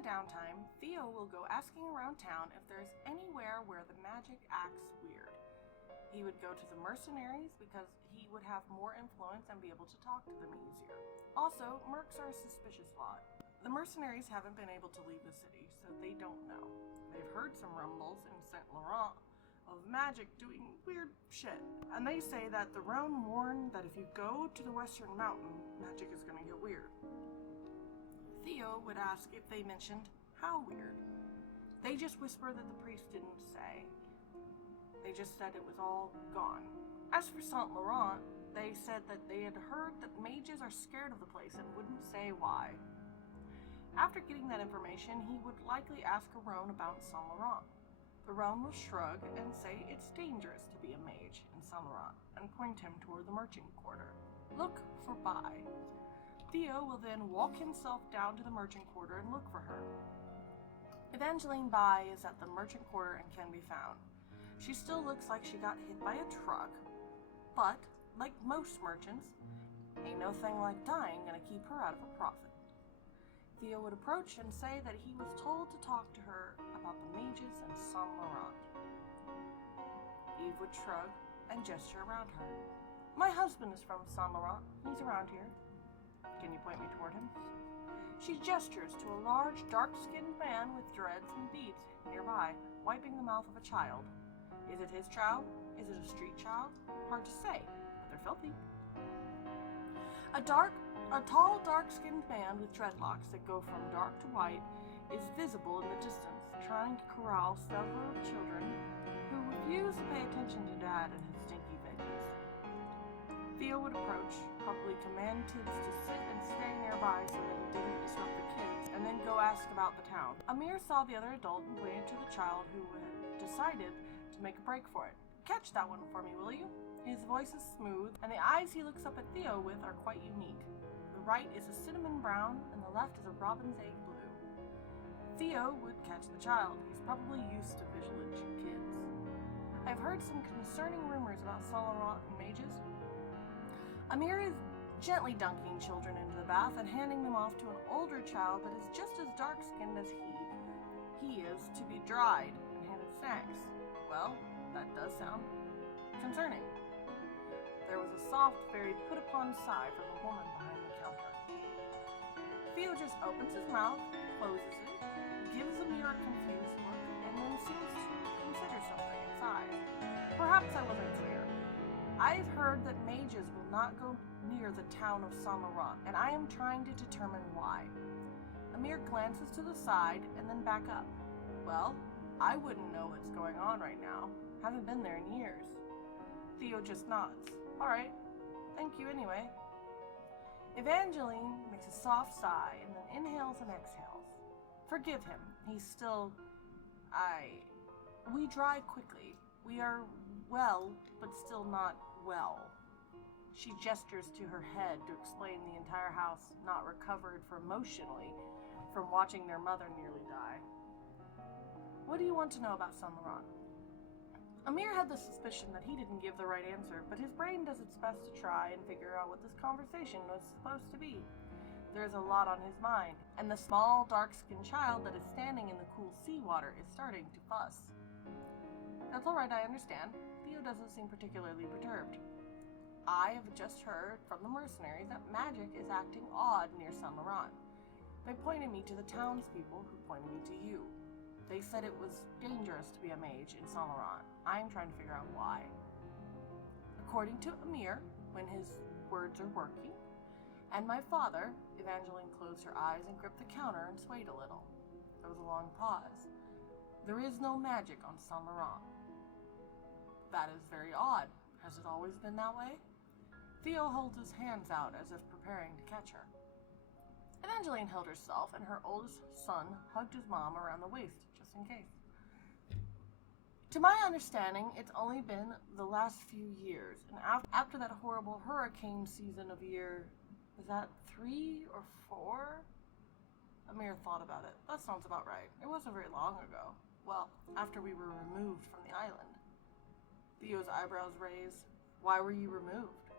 the downtime, Theo will go asking around town if there's anywhere where the magic acts weird. He would go to the mercenaries because he would have more influence and be able to talk to them easier. Also, mercs are a suspicious lot. The mercenaries haven't been able to leave the city, so they don't know. They've heard some rumbles in Saint Laurent of magic doing weird shit. And they say that the Rhone warned that if you go to the Western Mountain, magic is gonna get weird. Theo would ask if they mentioned how weird. They just whisper that the priest didn't say. They just said it was all gone. As for Saint Laurent, they said that they had heard that mages are scared of the place and wouldn't say why. After getting that information, he would likely ask a Rhone about Saint Laurent. The Rhone will shrug and say it's dangerous to be a mage in Saint Laurent and point him toward the merchant quarter. Look for Bai. Theo will then walk himself down to the merchant quarter and look for her. Evangeline Bai is at the merchant quarter and can be found. She still looks like she got hit by a truck, but, like most merchants, ain't no thing like dying gonna keep her out of a profit. Theo would approach and say that he was told to talk to her about the mages and Saint Laurent. Eve would shrug and gesture around her. My husband is from Saint Laurent. He's around here. Can you point me toward him? She gestures to a large, dark-skinned man with dreads and beads nearby, wiping the mouth of a child. Is it his child? Is it a street child? Hard to say, but they're filthy. A tall, dark-skinned man with dreadlocks that go from dark to white is visible in the distance, trying to corral several children who refuse to pay attention to Dad and his stinky veggies. Theo would approach, probably command Tibbs to sit and stay nearby so that he didn't disrupt the kids, and then go ask about the town. Amir saw the other adult and pointed to the child who had decided to make a break for it. Catch that one for me, will you? His voice is smooth, and the eyes he looks up at Theo with are quite unique. The right is a cinnamon brown, and the left is a robin's egg blue. Theo would catch the child. He's probably used to vigilant kids. I've heard some concerning rumors about Saint Laurent and mages. Amir is gently dunking children into the bath and handing them off to an older child that is just as dark-skinned as he is to be dried and handed snacks. Well, that does sound concerning. There was a soft, very put-upon sigh from the woman behind the counter. Theo just opens his mouth, closes it, gives Amir a confused look, and then seems to consider something in size. Perhaps I wasn't clear. I've heard that mages will not go near the town of Saint Laurent, and I am trying to determine why. Amir glances to the side and then back up. Well, I wouldn't know what's going on right now. Haven't been there in years. Theo just nods. All right, thank you anyway. Evangeline makes a soft sigh and then inhales and exhales. Forgive him. He's still... We dry quickly. We are well, but still not well. She gestures to her head to explain the entire house not recovered emotionally from watching their mother nearly die. What do you want to know about Saint Laurent? Amir had the suspicion that he didn't give the right answer, but his brain does its best to try and figure out what this conversation was supposed to be. There's a lot on his mind, and the small, dark-skinned child that is standing in the cool seawater is starting to fuss. That's all right, I understand. Theo doesn't seem particularly perturbed. I have just heard from the mercenaries that magic is acting odd near Saint Laurent. They pointed me to the townspeople who pointed me to you. They said it was dangerous to be a mage in Saint Laurent. I'm trying to figure out why. According to Amir, when his words are working, and my father, Evangeline closed her eyes and gripped the counter and swayed a little. There was a long pause. There is no magic on Saint Laurent. That is very odd. Has it always been that way? Theo holds his hands out as if preparing to catch her. Evangeline held herself, and her oldest son hugged his mom around the waist, just in case. To my understanding, it's only been the last few years, and after that horrible hurricane season of year, was that 3 or 4? Amir thought about it. That sounds about right. It wasn't very long ago. Well, after we were removed from the island. Theo's eyebrows raised. Why were you removed?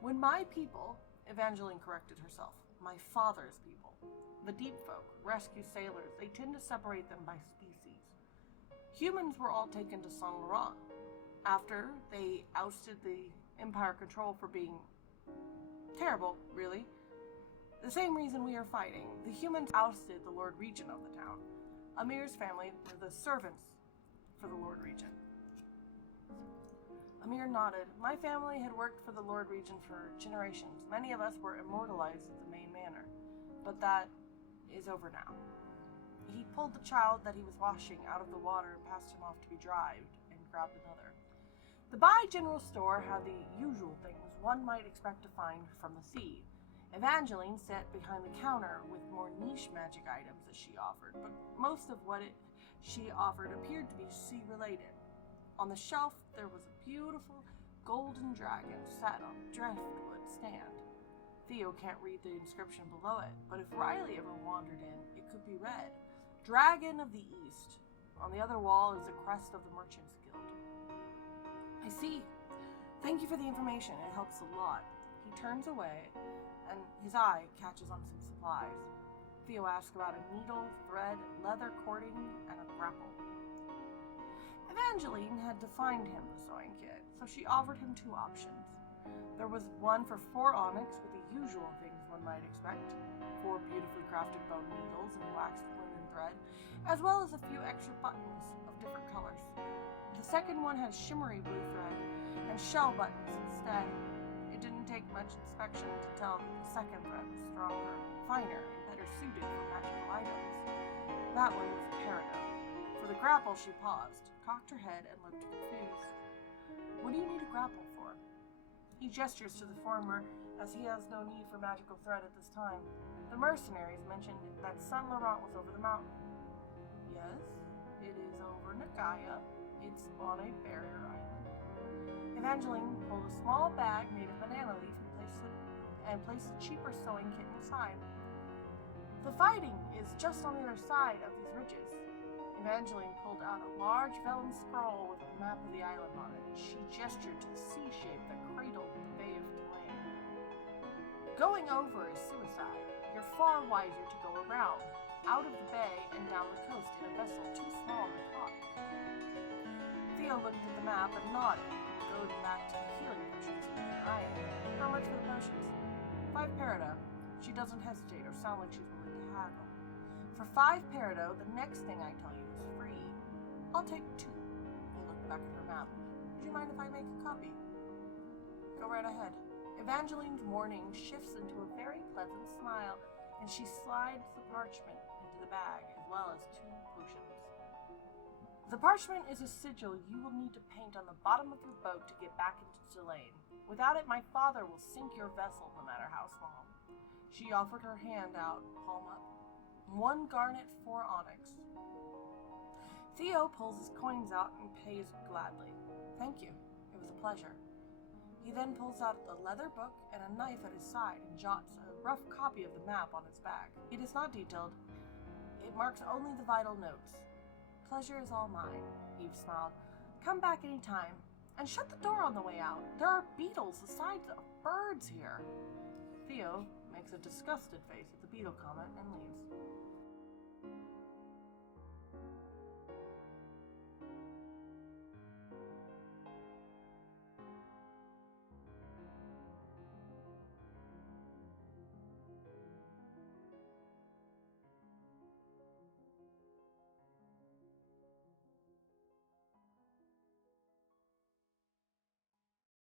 When my people, Evangeline corrected herself, my father's people, The deep folk rescue sailors. They tend to separate them by species. Humans were all taken to Saint Laurent after they ousted the Empire control for being terrible, really. The same reason we are fighting. The humans ousted the Lord Regent of the town. Amir's family were the servants for the Lord Regent. Amir nodded. My family had worked for the Lord Regent for generations. Many of us were immortalized at the main manor, but that is over now. He pulled the child that he was washing out of the water and passed him off to be dried and grabbed another. The Bai general store had the usual things one might expect to find from the sea. Evangeline sat behind the counter with more niche magic items that she offered, but most of what she offered appeared to be sea-related. On the shelf, there was a beautiful golden dragon sat on a driftwood stand. Theo can't read the inscription below it, but if Riley ever wandered in, it could be read, Dragon of the East. On the other wall is the crest of the Merchants Guild. I see. Thank you for the information. It helps a lot. He turns away, and his eye catches on some supplies. Theo asks about a needle, thread, leather cording, and a grapple. Evangeline had to find him the sewing kit, so she offered him two options. There was one for 4 onyx with the usual things one might expect, 4 beautifully crafted bone needles and waxed linen thread, as well as a few extra buttons of different colors. The second one had shimmery blue thread and shell buttons instead. It didn't take much inspection to tell that the second thread was stronger, finer, and better suited for magical items. That one was a peridot. For the grapple, she paused, cocked her head, and looked confused. What do you need a grapple for? He gestures to the former, as he has no need for magical thread at this time. The mercenaries mentioned that Saint Laurent was over the mountain. Yes, it is over Nakaya. It's on a barrier island. Evangeline pulled a small bag made of banana leaf and placed a cheaper sewing kit inside. The fighting is just on the other side of these ridges. Evangeline pulled out a large vellum scroll with a map of the island on it. She gestured to the sea shape that cradled the Bay of Tillaen. Going over is suicide. You're far wiser to go around, out of the bay and down the coast in a vessel too small to talk. Theo looked at the map and nodded, going back to the healing potions in the eye. How much for the potions? 5 peridot. She doesn't hesitate or sound like she's willing to haggle. For 5 peridot, the next thing I tell you is free. I'll take 2. He looked back at her map. Would you mind if I make a copy? Go right ahead. Evangeline's morning shifts into a very pleasant smile, and she slides the parchment into the bag, as well as 2 potions. The parchment is a sigil you will need to paint on the bottom of your boat to get back into Tillaen. Without it, my father will sink your vessel, no matter how small. She offered her hand out, palm up. 1 garnet, 4 onyx. Theo pulls his coins out and pays gladly. Thank you. It was a pleasure. He then pulls out a leather book and a knife at his side and jots a rough copy of the map on his back. It is not detailed. It marks only the vital notes. Pleasure is all mine, Eve smiled. Come back any time. And shut the door on the way out. There are beetles the size of birds here. Theo makes a disgusted face at the beetle comment and leaves.